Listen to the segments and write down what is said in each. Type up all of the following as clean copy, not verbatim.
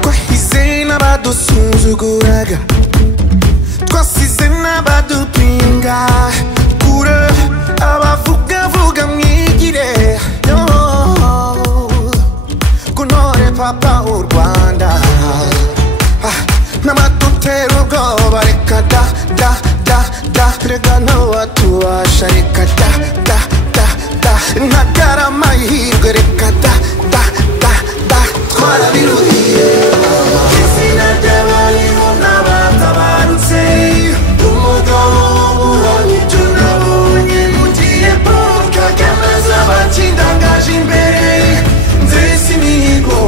twahize n'abadusuzuguraga, twasize n'abadupinga, kure abavugavuga mwigire, kunore papa u Rwanda, n'amadutera ubwoba reka da da da da, reka ntawatubasha reka da da da da, ntagara amahirwe reka da da da da, twarabiruhiye izina ry'abariho n'abatabarutse, umugabo w'ubuhamya ibyo nabonye mugiye Paul Kagame azabakindangaje imbere, nzese imihigo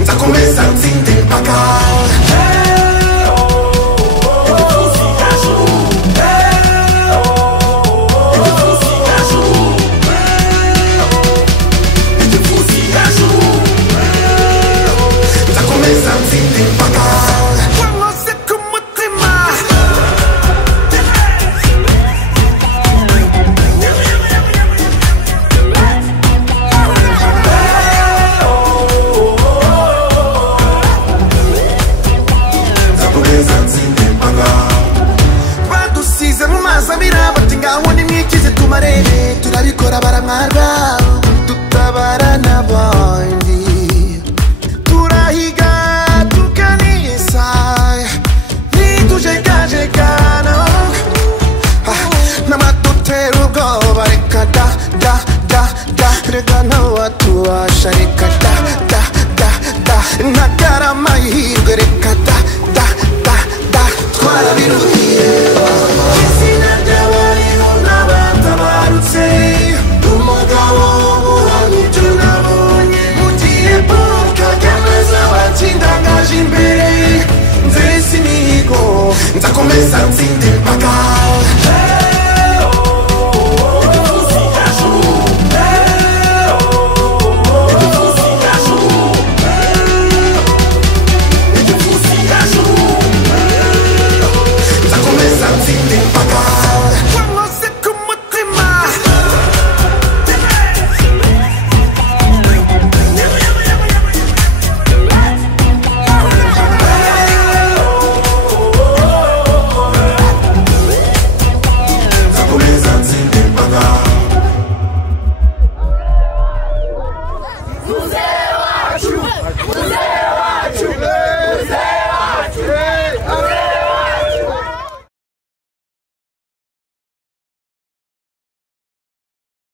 nzakomeza ntsinde mpaka. Badusize mu mazi abira bati ngaho nimwikize tumarere, turabikora baramwarwa tutabara n'abandi, turahiga tukanisa ntitujegajegana, n'amadutera ubwoba reka da da da da, reka ntawatubasha reka da da da da, ntagara amahirwe reka da da da da, twarabiruhiye izina ry'abariho n'abatabarutse, umugabo w'ubuhamya ibyo nabonye mugiye Paul Kagame azabakindangaje imbere, nzese imihigo nzakomeza ntsinde